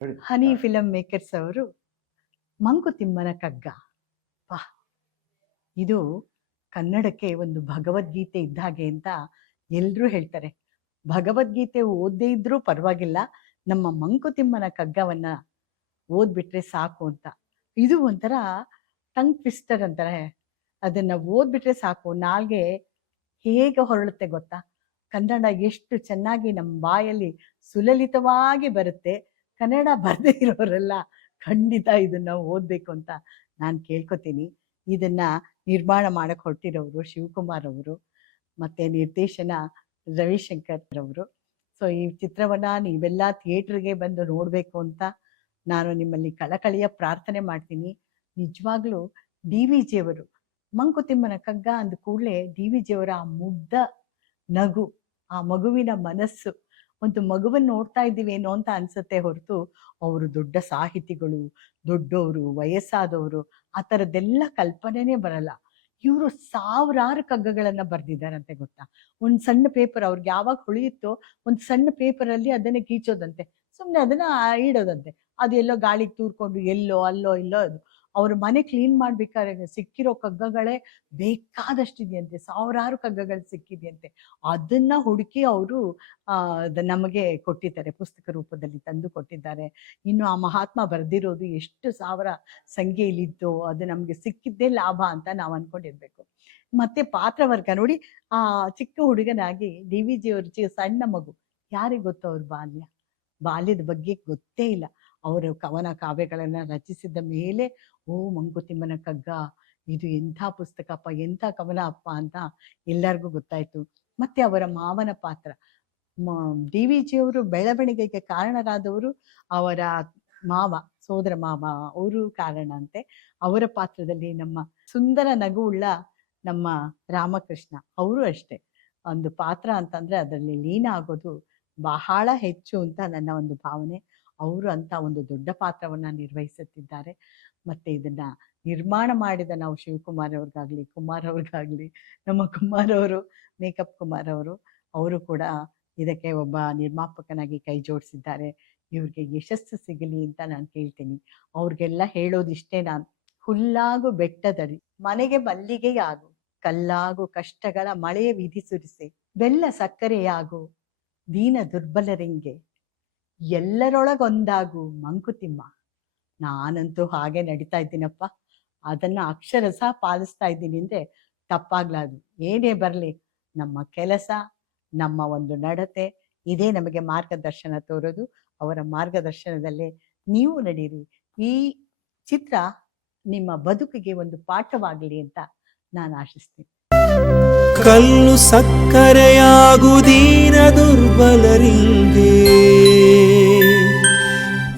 ಹನಿ film makers ಅವರು ಮಂಕುತಿಮ್ಮನ ಕಗ್ಗ. ವಾಹ್ ಇದು ಕನ್ನಡಕ್ಕೆ ಒಂದು ಭಗವದ್ಗೀತೆ ಇದ್ದ ಹಾಗೆ ಅಂತ ಎಲ್ಲರೂ ಹೇಳ್ತಾರೆ. ಭಗವದ್ಗೀತೆ ಓದದೇ ಇದ್ರೂ ಪರವಾಗಿಲ್ಲ ನಮ್ಮ ಮಂಕುತಿಮ್ಮನ ಕಗ್ಗವನ್ನ ಓದ್ಬಿಟ್ರೆ ಸಾಕು ಅಂತ. ಇದು ಒಂಥರ ಟಂಗ್ ಟ್ವಿಸ್ಟರ್ ಅಂತಾರೆ. ಅದನ್ನ ಓದ್ಬಿಟ್ರೆ ಸಾಕು. ನಾಲ್ಗೆ ಹೇಗೆ ಹೊರಳುತ್ತೆ ಗೊತ್ತಾ? ಕನ್ನಡ ಎಷ್ಟು ಚೆನ್ನಾಗಿ ನಮ್ಮ ಬಾಯಲ್ಲಿ ಸುಲಲಿತವಾಗಿ ಬರುತ್ತೆ. ಕನ್ನಡ ಬರದೇ ಇರೋರೆಲ್ಲ ಖಂಡಿತ ಇದನ್ನ ಓದ್ಬೇಕು ಅಂತ ನಾನು ಕೇಳ್ಕೊತೀನಿ. ಇದನ್ನ ನಿರ್ಮಾಣ ಮಾಡಕ್ ಹೊರಟಿರೋರು ಶಿವಕುಮಾರ್ ಅವರು ಮತ್ತೆ ನಿರ್ದೇಶನ ರವಿಶಂಕರ್ ಅವರು. ಸೊ ಈ ಚಿತ್ರವನ್ನ ನೀವೆಲ್ಲ ಥಿಯೇಟರ್ಗೆ ಬಂದು ನೋಡಬೇಕು ಅಂತ ನಾನು ನಿಮ್ಮಲ್ಲಿ ಕಳಕಳಿಯ ಪ್ರಾರ್ಥನೆ ಮಾಡ್ತೀನಿ. ನಿಜವಾಗ್ಲೂ ಡಿ ವಿ ಜಿಯವರು ಮಂಕುತಿಮ್ಮನ ಕಗ್ಗ ಅಂದ ಕೂಡಲೇ ಡಿ ವಿ ಜಿಯವರ ಆ ಮುಗ್ಧ ನಗು, ಆ ಮಗುವಿನ ಮನಸ್ಸು ಒಂದು ಮಗುವನ್ನು ನೋಡ್ತಾ ಇದ್ದೀವೇನೋ ಅಂತ ಅನ್ಸುತ್ತೆ ಹೊರತು ಅವರು ದೊಡ್ಡ ಸಾಹಿತಿಗಳು ದೊಡ್ಡವರು ವಯಸ್ಸಾದವರು, ಆ ಥರದ್ದೆಲ್ಲ ಕಲ್ಪನೆನೇ ಬರಲ್ಲ. ಇವರು ಸಾವಿರಾರು ಕಗ್ಗಗಳನ್ನು ಬರೆದಿದ್ದಾರಂತೆ ಗೊತ್ತಾ? ಒಂದು ಸಣ್ಣ ಪೇಪರ್ ಅವ್ರಿಗೆ ಯಾವಾಗ ಹೊಳೆಯುತ್ತೋ ಒಂದು ಸಣ್ಣ ಪೇಪರಲ್ಲಿ ಅದನ್ನ ಕೀಚೋದಂತೆ. ಸುಮ್ಮನೆ ಅದನ್ನ ಇಡೋದಂತೆ ಅದು ಎಲ್ಲೋ ಗಾಳಿಗೆ ತೂರ್ಕೊಂಡು ಎಲ್ಲೋ, ಅಲ್ಲೋ, ಇಲ್ಲೋ ಅದು. ಅವ್ರ ಮನೆ ಕ್ಲೀನ್ ಮಾಡ್ಬೇಕಾದ್ರೆ ಸಿಕ್ಕಿರೋ ಕಗ್ಗಗಳೇ ಬೇಕಾದಷ್ಟಿದೆಯಂತೆ, ಸಾವಿರಾರು ಕಗ್ಗಗಳು ಸಿಕ್ಕಿದೆಯಂತೆ. ಅದನ್ನ ಹುಡುಕಿ ಅವರು ನಮಗೆ ಕೊಟ್ಟಿದ್ದಾರೆ, ಪುಸ್ತಕ ರೂಪದಲ್ಲಿ ತಂದು ಕೊಟ್ಟಿದ್ದಾರೆ. ಇನ್ನು ಆ ಮಹಾತ್ಮ ಬರೆದಿರೋದು ಎಷ್ಟು ಸಾವಿರ ಸಂಖ್ಯೆಯಲ್ಲಿದ್ದೋ ಅದು ನಮಗೆ ಸಿಕ್ಕಿದ್ದೇ ಲಾಭ ಅಂತ ನಾವು ಅನ್ಕೊಂಡಿರ್ಬೇಕು. ಮತ್ತೆ ಪಾತ್ರವರ್ಗ ನೋಡಿ, ಆ, ಚಿಕ್ಕ ಹುಡುಗನಾಗಿ ಡಿ ವಿ ಜಿ ಅವ್ರ ಚಿ- ಸಣ್ಣ ಮಗು. ಯಾರಿಗೆ ಗೊತ್ತು ಅವ್ರ ಬಾಲ್ಯ? ಬಾಲ್ಯದ ಬಗ್ಗೆ ಗೊತ್ತೇ ಇಲ್ಲ. ಅವರು ಕವನ ಕಾವ್ಯಗಳನ್ನ ರಚಿಸಿದ ಮೇಲೆ, ಓ ಮಂಕುತಿಮ್ಮನ ಕಗ್ಗ, ಇದು ಎಂಥ ಪುಸ್ತಕಪ್ಪ, ಎಂಥ ಕವನ ಅಪ್ಪ ಅಂತ ಎಲ್ಲರಿಗೂ ಗೊತ್ತಾಯ್ತು. ಮತ್ತೆ ಅವರ ಮಾವನ ಪಾತ್ರ. ಡಿ ವಿ ಜಿಯವರು ಬೆಳವಣಿಗೆಗೆ ಕಾರಣರಾದವರು ಅವರ ಮಾವ, ಸೋದರ ಮಾವ, ಅವರು ಕಾರಣ ಅಂತೆ. ಅವರ ಪಾತ್ರದಲ್ಲಿ ನಮ್ಮ ಸುಂದರ ನಗುವುಳ್ಳ ನಮ್ಮ ರಾಮಕೃಷ್ಣ, ಅವರು ಅಷ್ಟೇ. ಒಂದು ಪಾತ್ರ ಅಂತಂದ್ರೆ ಅದರಲ್ಲಿ ಲೀನ ಆಗೋದು ಬಹಳ ಹೆಚ್ಚು ಅಂತ ನನ್ನ ಒಂದು ಭಾವನೆ. ಅವರು ಅಂತ ಒಂದು ದೊಡ್ಡ ಪಾತ್ರವನ್ನ ನಿರ್ವಹಿಸುತ್ತಿದ್ದಾರೆ. ಮತ್ತೆ ಇದನ್ನ ನಿರ್ಮಾಣ ಮಾಡಿದ ನಾವು ಶಿವಕುಮಾರ್ ಅವ್ರಿಗಾಗ್ಲಿ, ಕುಮಾರ್ ಅವ್ರಿಗಾಗ್ಲಿ, ನಮ್ಮ ಕುಮಾರ್ ಅವರು, ಮೇಕಪ್ ಕುಮಾರ್ ಅವರು ಅವರು ಕೂಡ ಇದಕ್ಕೆ ಒಬ್ಬ ನಿರ್ಮಾಪಕನಾಗಿ ಕೈ ಜೋಡಿಸಿದ್ದಾರೆ. ಇವ್ರಿಗೆ ಯಶಸ್ಸು ಸಿಗಲಿ ಅಂತ ನಾನು ಕೇಳ್ತೀನಿ. ಅವ್ರಿಗೆಲ್ಲ ಹೇಳೋದಿಷ್ಟೇ ನಾನು ಹುಲ್ಲಾಗು ಬೆಟ್ಟದಡಿ, ಮನೆಗೆ ಮಲ್ಲಿಗೆಯಾಗು ಕಲ್ಲಾಗು ಕಷ್ಟಗಳ ಮಳೆಯ ವಿಧಿ ಸುರಿಸಿ, ಬೆಲ್ಲ ಸಕ್ಕರೆಯಾಗು, ದೀನ ದುರ್ಬಲರಿಂಗೆ ಎಲ್ಲರೊಳಗೊಂದಾಗು ಮಂಕುತಿಮ್ಮ. ನಾನಂತೂ ಹಾಗೆ ನಡೀತಾ ಇದ್ದೀನಪ್ಪ. ಅದನ್ನ ಅಕ್ಷರಶಃ ಪಾಲಿಸ್ತಾ ಇದ್ದೀನಿ ಅಂದ್ರೆ ತಪ್ಪಾಗ್ಲಾದು ಏನೇ ಬರಲಿ, ನಮ್ಮ ಕೆಲಸ, ನಮ್ಮ ಒಂದು ನಡತೆ, ಇದೇ ನಮಗೆ ಮಾರ್ಗದರ್ಶನ ತೋರೋದು. ಅವರ ಮಾರ್ಗದರ್ಶನದಲ್ಲೇ ನೀವು ನಡೀರಿ. ಈ ಚಿತ್ರ ನಿಮ್ಮ ಬದುಕಿಗೆ ಒಂದು ಪಾಠವಾಗಲಿ ಅಂತ ನಾನು ಆಶಿಸ್ತೀನಿ. ಕಲ್ಲು ಸಕ್ಕರೆಯಾಗುದೀನ ದುರ್ಬಲರಿಂಗೆ